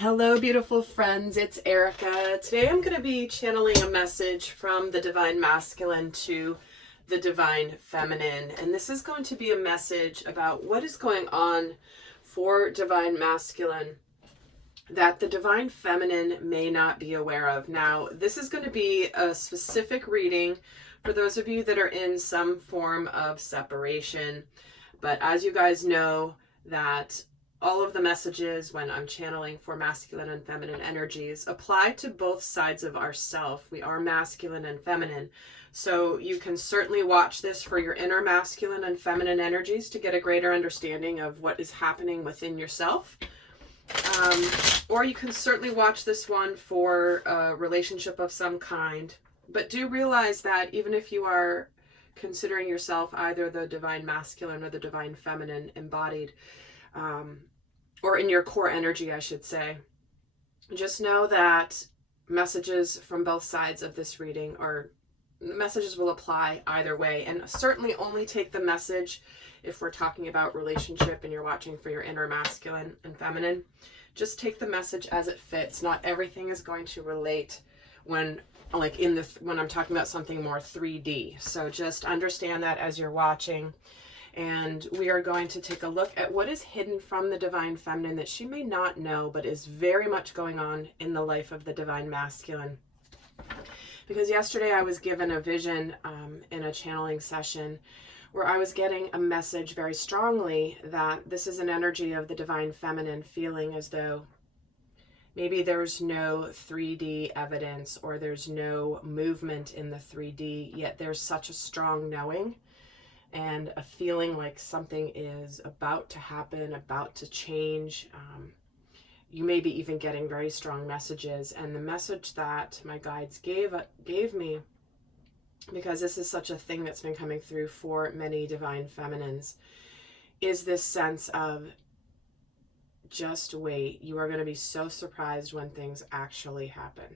Hello, beautiful friends. It's Erica. Today I'm going to be channeling a message from the Divine Masculine to the Divine Feminine. And this is going to be a message about what is going on for Divine Masculine that the Divine Feminine may not be aware of. Now, this is going to be a specific reading for those of you that are in some form of separation. But as you guys know, that all of the messages when I'm channeling for masculine and feminine energies apply to both sides of ourself. We are masculine and feminine. So you can certainly watch this for your inner masculine and feminine energies to get a greater understanding of what is happening within yourself. Or you can certainly watch this one for a relationship of some kind. But do realize that even if you are considering yourself either the divine masculine or the divine feminine embodied, or in your core energy, I should say, just know that messages from both sides of this reading, or messages will apply either way, and certainly only take the message if we're talking about relationship and you're watching for your inner masculine and feminine. Just take the message as it fits. Not everything is going to relate when I'm talking about something more 3D. So just understand that as you're watching. And we are going to take a look at what is hidden from the Divine Feminine that she may not know, but is very much going on in the life of the Divine Masculine. Because yesterday I was given a vision in a channeling session where I was getting a message very strongly that this is an energy of the Divine Feminine feeling as though maybe there's no 3D evidence or there's no movement in the 3D, yet there's such a strong knowing and a feeling like something is about to happen, about to change. You may be even getting very strong messages. And the message that my guides gave me, because this is such a thing that's been coming through for many divine feminines, is this sense of just wait. You are going to be so surprised when things actually happen.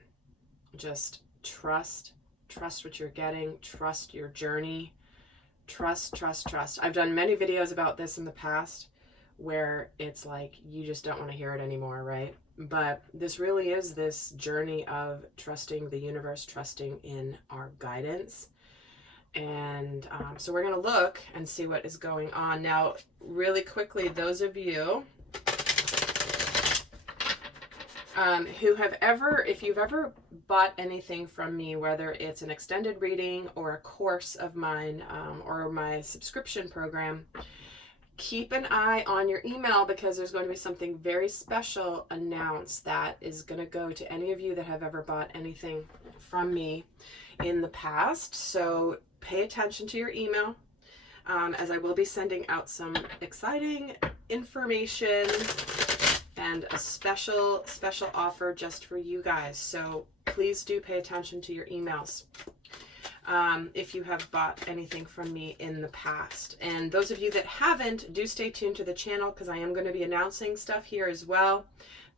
Just trust what you're getting, trust your journey. Trust. I've done many videos about this in the past where it's like you just don't want to hear it anymore, right? But this really is this journey of trusting the universe, trusting in our guidance. And so we're going to look and see what is going on. Now, really quickly, those of you who have if you've ever bought anything from me, whether it's an extended reading or a course of mine or my subscription program, keep an eye on your email because there's going to be something very special announced that is going to go to any of you that have ever bought anything from me in the past. So pay attention to your email as I will be sending out some exciting information and a special offer just for you guys. So please do pay attention to your emails if you have bought anything from me in the past. And those of you that haven't, do stay tuned to the channel because I am going to be announcing stuff here as well.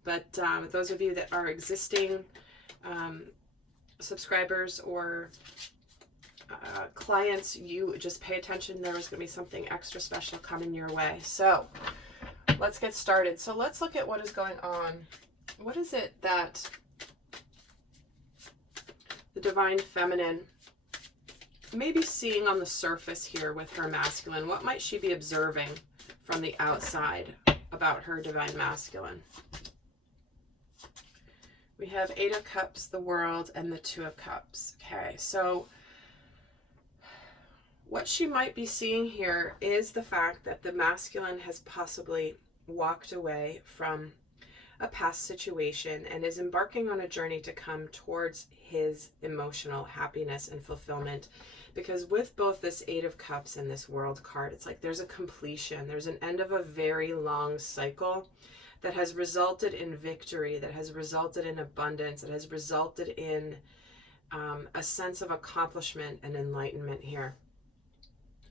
But those of you that are existing subscribers or clients, you just pay attention. There is going to be something extra special coming your way. So let's get started. So let's look at what is going on. What is it that the Divine Feminine may be seeing on the surface here with her masculine? What might she be observing from the outside about her Divine Masculine? We have 8 of Cups, the World, and the 2 of Cups. Okay, so what she might be seeing here is the fact that the masculine has possibly walked away from a past situation and is embarking on a journey to come towards his emotional happiness and fulfillment. Because with both this 8 of Cups and this World card, it's like there's a completion, there's an end of a very long cycle that has resulted in victory, that has resulted in abundance, that has resulted in a sense of accomplishment and enlightenment here.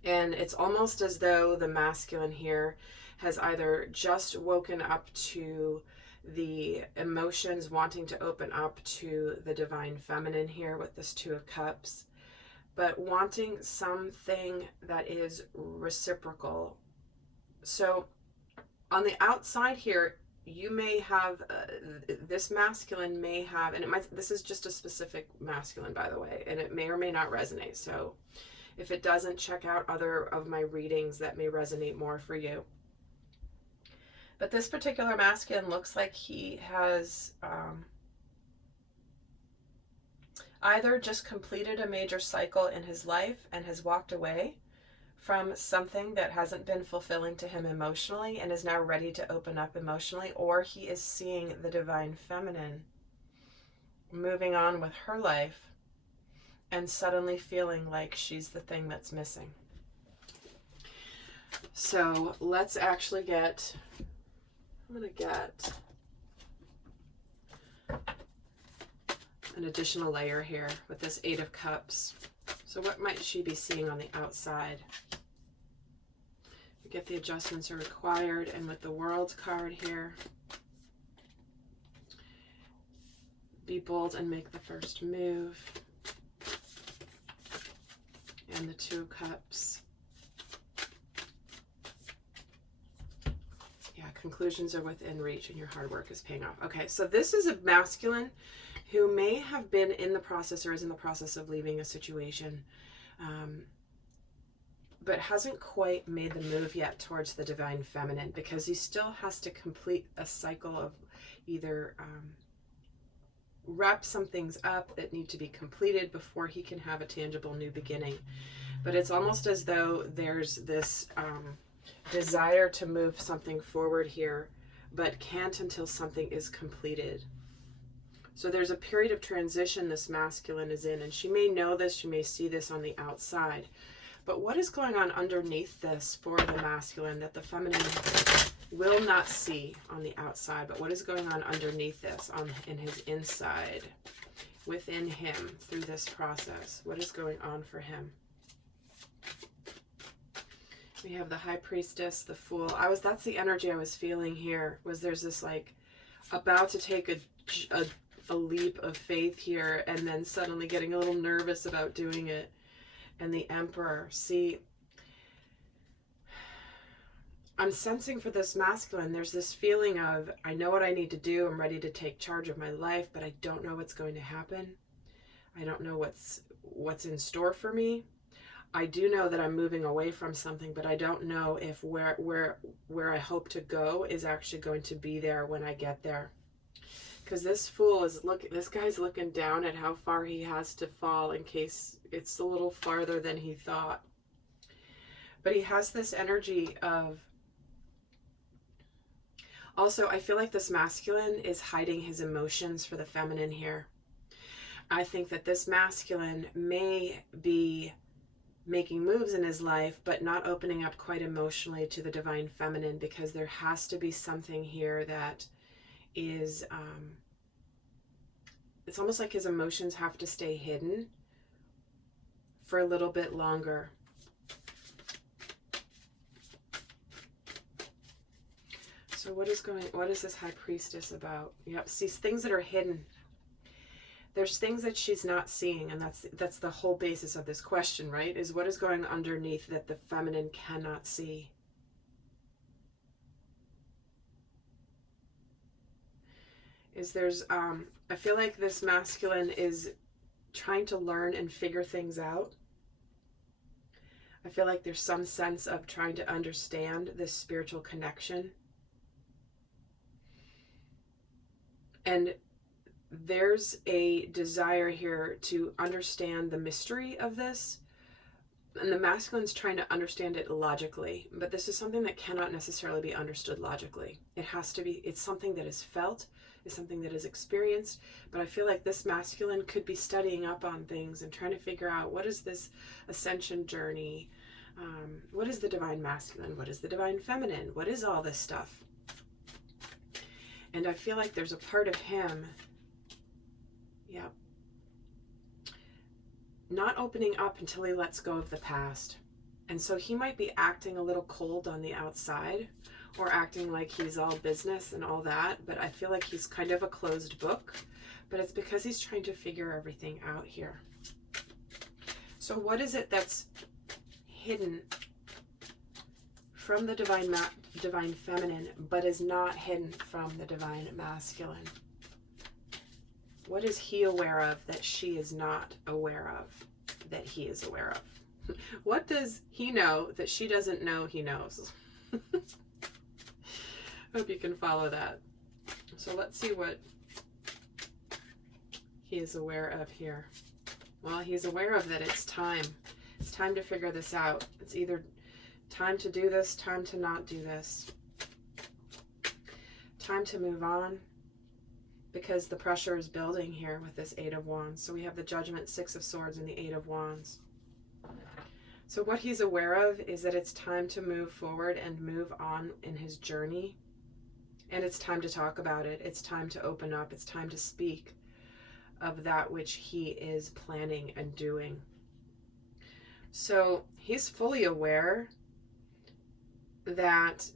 And it's almost as though the masculine here has either just woken up to the emotions, wanting to open up to the Divine Feminine here with this 2 of Cups, but wanting something that is reciprocal. So on the outside here, you may have, this masculine may have, and this is just a specific masculine, by the way, and it may or may not resonate. So if it doesn't, check out other of my readings that may resonate more for you. But this particular masculine looks like he has either just completed a major cycle in his life and has walked away from something that hasn't been fulfilling to him emotionally and is now ready to open up emotionally, or he is seeing the divine feminine moving on with her life and suddenly feeling like she's the thing that's missing. So let's actually get, I'm going to get an additional layer here with this Eight of Cups. So what might she be seeing on the outside? We get the adjustments are required, and with the World card here, be bold and make the first move. And the Two of Cups. Yeah, conclusions are within reach and your hard work is paying off. Okay, so this is a masculine who may have been in the process or is in the process of leaving a situation, but hasn't quite made the move yet towards the divine feminine, because he still has to complete a cycle of either wrap some things up that need to be completed before he can have a tangible new beginning. But it's almost as though there's this desire to move something forward here, but can't until something is completed. So there's a period of transition this masculine is in, and she may know this, she may see this on the outside. But what is going on underneath this for the masculine that the feminine will not see on the outside? But what is going on underneath this, in his inside, within him through this process? What is going on for him? We have the High Priestess, the Fool. That's the energy I was feeling here, was there's this like about to take a leap of faith here, and then suddenly getting a little nervous about doing it. And the Emperor. See, I'm sensing for this masculine, there's this feeling of, I know what I need to do, I'm ready to take charge of my life, but I don't know what's going to happen. I don't know what's in store for me. I do know that I'm moving away from something, but I don't know if where I hope to go is actually going to be there when I get there. Because this Fool is this guy's looking down at how far he has to fall in case it's a little farther than he thought. But he has this energy of, also, I feel like this masculine is hiding his emotions for the feminine here. I think that this masculine may be making moves in his life, but not opening up quite emotionally to the divine feminine, because there has to be something here that is, it's almost like his emotions have to stay hidden for a little bit longer. So what is this High Priestess about? Yep, see, things that are hidden. There's things that she's not seeing, and that's the whole basis of this question, right? Is what is going underneath that the feminine cannot see. I feel like this masculine is trying to learn and figure things out. I feel like there's some sense of trying to understand this spiritual connection. And there's a desire here to understand the mystery of this. And the masculine's trying to understand it logically, but this is something that cannot necessarily be understood logically. It's something that is felt, is something that is experienced, but I feel like this masculine could be studying up on things and trying to figure out, what is this ascension journey? What is the divine masculine? What is the divine feminine? What is all this stuff? And I feel like there's a part of him, yeah, not opening up until he lets go of the past. And so he might be acting a little cold on the outside, or acting like he's all business and all that, but I feel like he's kind of a closed book, but it's because he's trying to figure everything out here. So what is it that's hidden from the divine divine feminine, but is not hidden from the divine masculine? What is he aware of that she is not aware of, that he is aware of? What does he know that she doesn't know he knows? Hope you can follow that. So let's see what he is aware of here. Well, he's aware of that it's time. It's time to figure this out. It's either time to do this, time to not do this. Time to move on, because the pressure is building here with this Eight of Wands. So we have the Judgment, Six of Swords, and the Eight of Wands. So what he's aware of is that it's time to move forward and move on in his journey. And it's time to talk about it. It's time to open up. It's time to speak of that which he is planning and doing. So he's fully aware that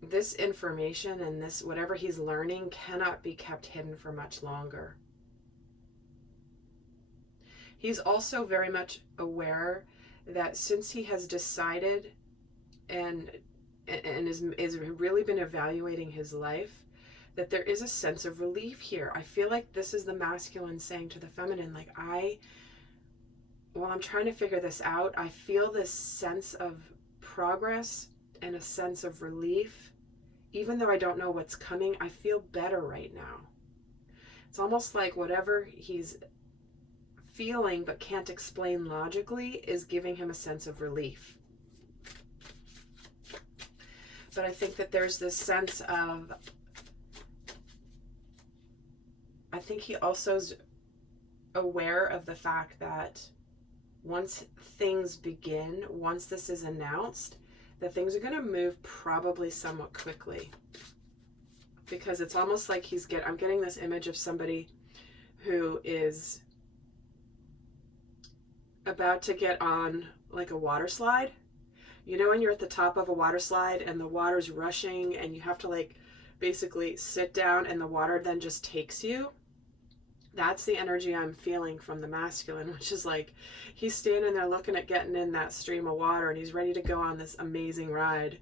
this information and this, whatever he's learning, cannot be kept hidden for much longer. He's also very much aware that since he has decided and is really been evaluating his life, that there is a sense of relief here. I feel like this is the masculine saying to the feminine, like, while I'm trying to figure this out, I feel this sense of progress and a sense of relief. Even though I don't know what's coming, I feel better right now. It's almost like whatever he's feeling but can't explain logically is giving him a sense of relief. But I think that there's this sense of, I think he also is aware of the fact that once things begin, once this is announced, that things are going to move probably somewhat quickly. Because it's almost like I'm getting this image of somebody who is about to get on like a water slide. You know when you're at the top of a water slide and the water's rushing and you have to like basically sit down and the water then just takes you? That's the energy I'm feeling from the masculine, which is like he's standing there looking at getting in that stream of water and he's ready to go on this amazing ride.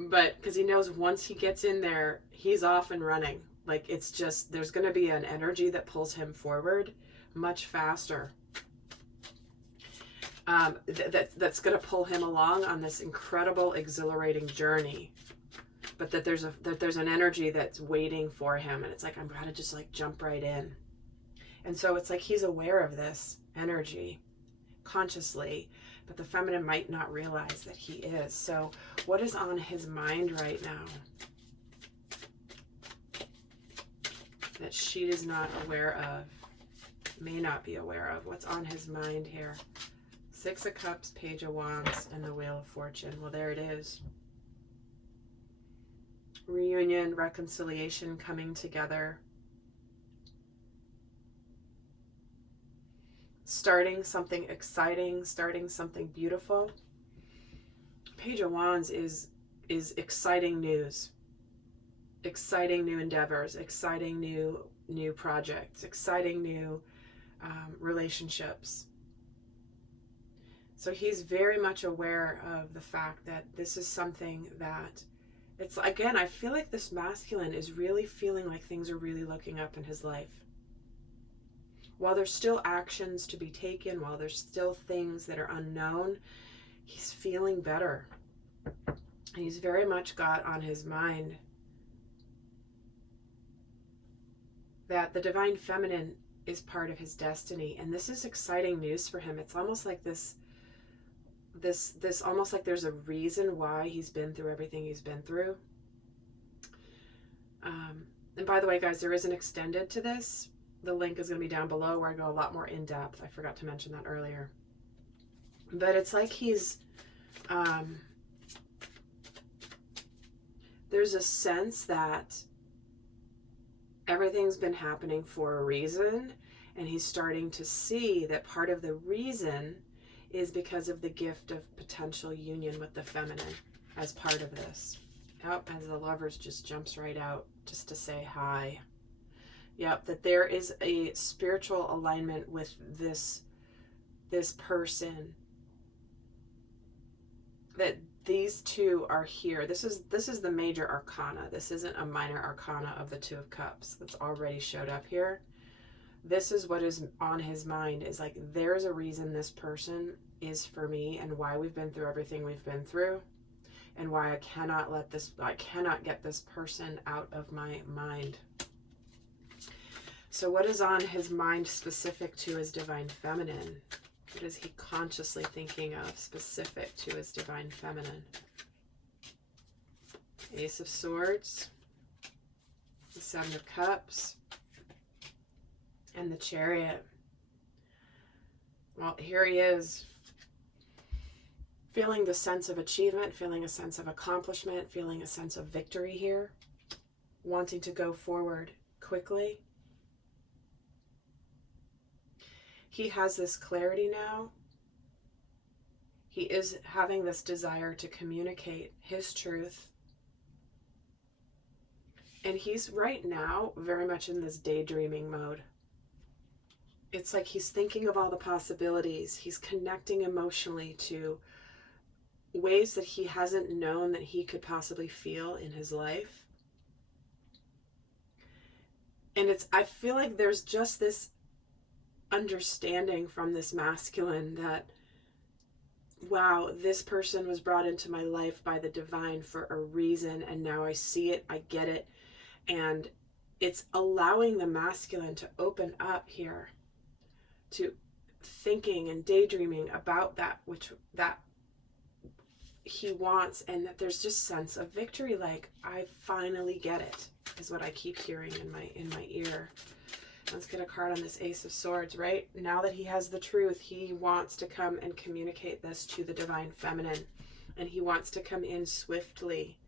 But because he knows once he gets in there, he's off and running. Like it's just, there's going to be an energy that pulls him forward much faster. That's going to pull him along on this incredible, exhilarating journey. But that there's an energy that's waiting for him, and it's like, I'm going to just like jump right in. And so it's like he's aware of this energy consciously, but the feminine might not realize that he is. So what is on his mind right now that she is not aware of, may not be aware of? What's on his mind here? Six of Cups, Page of Wands, and the Wheel of Fortune. Well, there it is. Reunion, reconciliation, coming together. Starting something exciting, starting something beautiful. Page of Wands is exciting news. Exciting new endeavors, exciting new projects, exciting new relationships. So he's very much aware of the fact that this is something that it's, again, I feel like this masculine is really feeling like things are really looking up in his life. While there's still actions to be taken, while there's still things that are unknown, he's feeling better. And he's very much got on his mind that the divine feminine is part of his destiny. And this is exciting news for him. It's almost like this almost like there's a reason why he's been through everything he's been through. And by the way, guys, there is an extended to this. The link is going to be down below where I go a lot more in depth. I forgot to mention that earlier. But it's like he's, there's a sense that everything's been happening for a reason. And he's starting to see that part of the reason is because of the gift of potential union with the feminine as part of this. Oh, as the Lovers just jumps right out just to say hi. Yep, that there is a spiritual alignment with this person. That these two are here. This is the major arcana. This isn't a minor arcana of the Two of Cups that's already showed up here. This is what is on his mind, is like, there's a reason this person is for me, and why we've been through everything we've been through, and why I cannot get this person out of my mind. So what is on his mind specific to his divine feminine? What is he consciously thinking of specific to his divine feminine? Ace of Swords, the Seven of Cups, and the Chariot. Well, here he is, feeling the sense of achievement, feeling a sense of accomplishment, feeling a sense of victory here, wanting to go forward quickly. He has this clarity now. He is having this desire to communicate his truth. And he's right now very much in this daydreaming mode. It's like he's thinking of all the possibilities. He's connecting emotionally to ways that he hasn't known that he could possibly feel in his life. And I feel like there's just this understanding from this masculine that, wow, this person was brought into my life by the divine for a reason, and now I see it, I get it, and it's allowing the masculine to open up here to thinking and daydreaming about that he wants, and that there's just sense of victory, like, I finally get it, is what I keep hearing in my ear. Let's get a card on this Ace of Swords, right? Now that he has the truth, he wants to come and communicate this to the divine feminine. And he wants to come in swiftly,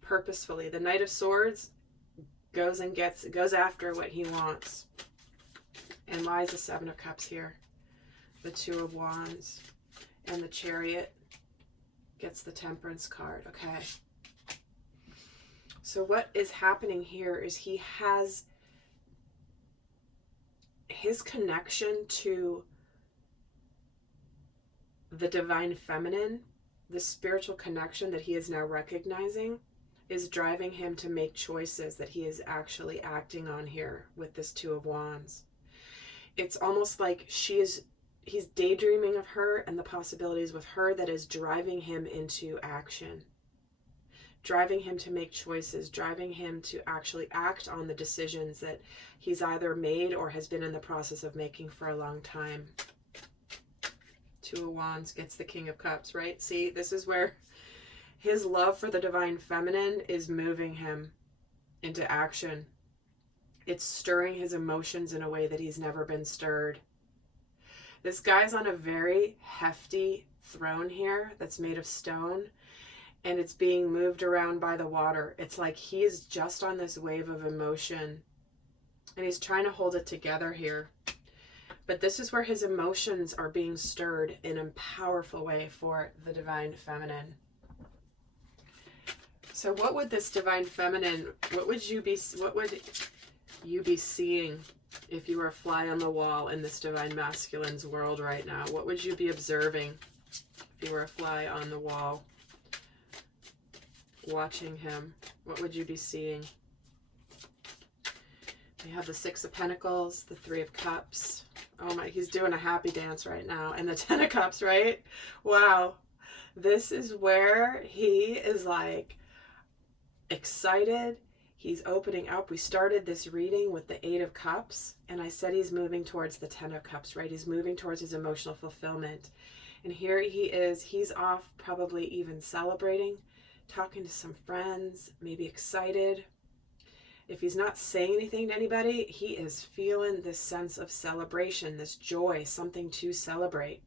purposefully. The Knight of Swords goes after what he wants. And lies the Seven of Cups here. The Two of Wands. And the Chariot gets the Temperance card. Okay. So what is happening here is he has his connection to the divine feminine, the spiritual connection that he is now recognizing, is driving him to make choices that he is actually acting on here with this Two of Wands. It's almost like he's daydreaming of her and the possibilities with her that is driving him into action, driving him to make choices, driving him to actually act on the decisions that he's either made or has been in the process of making for a long time. Two of Wands gets the King of Cups, right? See, this is where his love for the divine feminine is moving him into action. It's stirring his emotions in a way that he's never been stirred. This guy's on a very hefty throne here that's made of stone, and it's being moved around by the water. It's like he is just on this wave of emotion, and he's trying to hold it together here. But this is where his emotions are being stirred in a powerful way for the divine feminine. So what would this divine feminine, what would you be seeing if you were a fly on the wall in this divine masculine's world right now? What would you be observing if you were a fly on the wall watching him? What would you be seeing? We have the Six of Pentacles, the Three of Cups. Oh my, he's doing a happy dance right now. And the Ten of Cups, right? Wow. This is where he is like excited. He's opening up. We started this reading with the Eight of Cups, and I said he's moving towards the Ten of Cups, right? He's moving towards his emotional fulfillment. And here he is. He's off, probably even celebrating, talking to some friends, maybe excited. If he's not saying anything to anybody, he is feeling this sense of celebration, this joy, something to celebrate.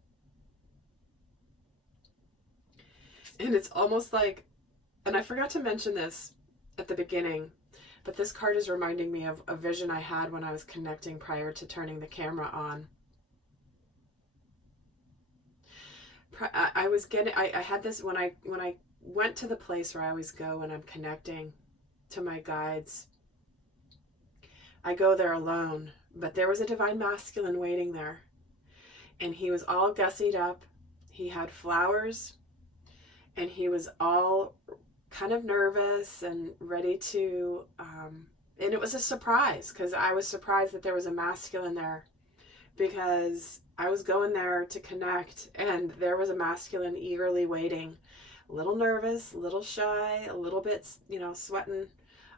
And it's almost like, and I forgot to mention this at the beginning, but this card is reminding me of a vision I had when I was connecting prior to turning the camera on. I had this when I went to the place where I always go when I'm connecting to my guides. I go there alone, but there was a divine masculine waiting there, and he was all gussied up. He had flowers, and he was all kind of nervous and ready to, and it was a surprise, because I was surprised that there was a masculine there, because I was going there to connect, and there was a masculine eagerly waiting, a little nervous, a little shy, a little bit, sweating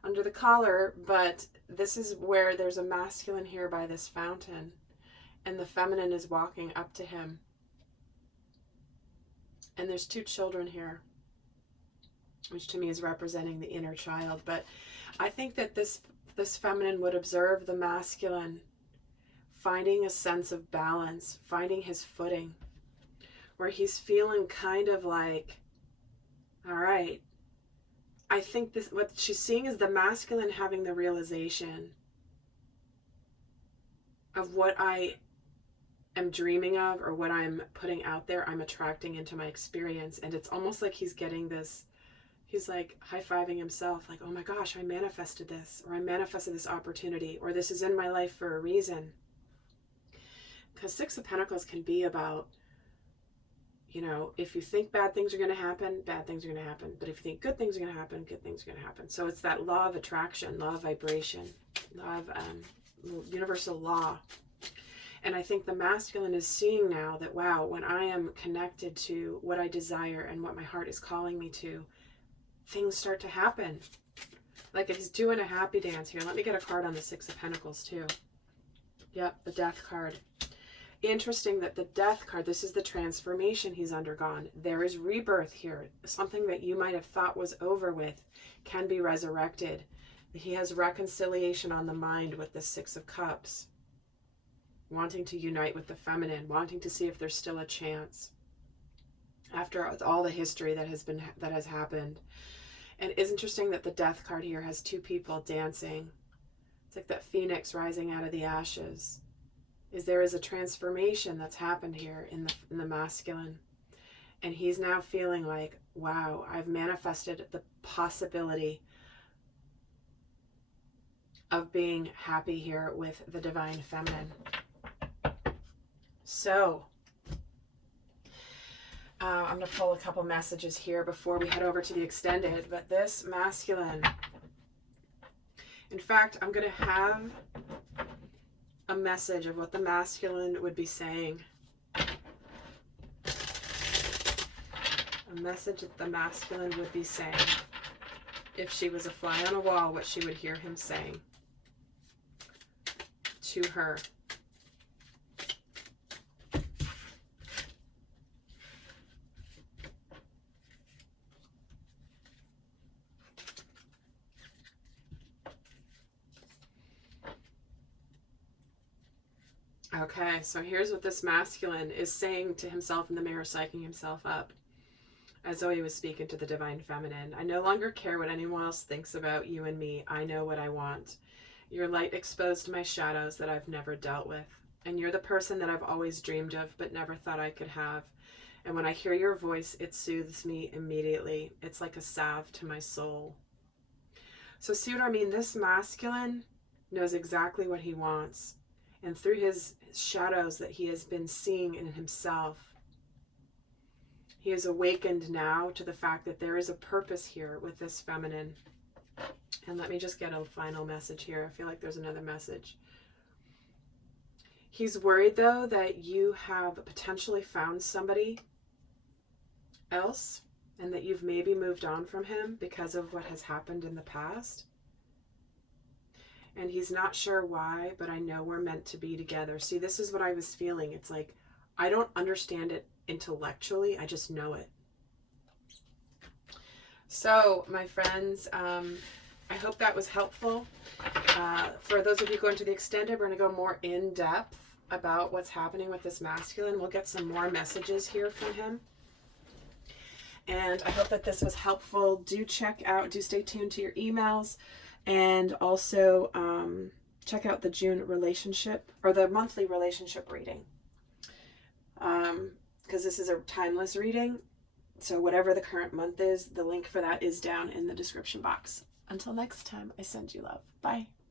under the collar. But this is where there's a masculine here by this fountain, and the feminine is walking up to him. And there's 2 children here, which to me is representing the inner child. But I think that this feminine would observe the masculine finding a sense of balance, finding his footing, where he's feeling kind of like, all right. I think what she's seeing is the masculine having the realization of what I am dreaming of, or what I'm putting out there, I'm attracting into my experience. And it's almost like he's getting this, he's like high-fiving himself, like, oh my gosh, I manifested this, or I manifested this opportunity, or this is in my life for a reason. Because 6 of Pentacles can be about, if you think bad things are going to happen, bad things are going to happen. But if you think good things are going to happen, good things are going to happen. So it's that law of attraction, law of vibration, law of universal law. And I think the masculine is seeing now that, wow, when I am connected to what I desire and what my heart is calling me to, things start to happen. Like if he's doing a happy dance here. Let me get a card on the 6 of Pentacles too. Yep, the Death card. Interesting that the Death card, this is the transformation he's undergone. There is rebirth here. Something that you might have thought was over with can be resurrected. He has reconciliation on the mind with the 6 of Cups. Wanting to unite with the feminine, wanting to see if there's still a chance after all the history that has happened. And it's interesting that the Death card here has 2 people dancing. It's like that phoenix rising out of the ashes. There is a transformation that's happened here in the masculine. And he's now feeling like, wow, I've manifested the possibility of being happy here with the divine feminine. So, I'm going to pull a couple messages here before we head over to the extended. But this masculine, in fact, I'm going to have a message of what the masculine would be saying. A message that the masculine would be saying. If she was a fly on a wall, what she would hear him saying to her. Okay, so here's what this masculine is saying to himself in the mirror, psyching himself up, as though he was speaking to the divine feminine. I no longer care what anyone else thinks about you and me. I know what I want. Your light exposed my shadows that I've never dealt with. And you're the person that I've always dreamed of, but never thought I could have. And when I hear your voice, it soothes me immediately. It's like a salve to my soul. So see what I mean? This masculine knows exactly what he wants. And through his shadows that he has been seeing in himself, he is awakened now to the fact that there is a purpose here with this feminine. And let me just get a final message here. I feel like there's another message. He's worried, though, that you have potentially found somebody else and that you've maybe moved on from him because of what has happened in the past. And he's not sure why, but I know we're meant to be together. See, this is what I was feeling. It's like, I don't understand it intellectually. I just know it. So, my friends, I hope that was helpful. For those of you going to the extended, we're going to go more in depth about what's happening with this masculine. We'll get some more messages here from him. And I hope that this was helpful. Do stay tuned to your emails. And also check out the June relationship, or the monthly relationship reading. Because this is a timeless reading. So whatever the current month is, the link for that is down in the description box. Until next time, I send you love. Bye.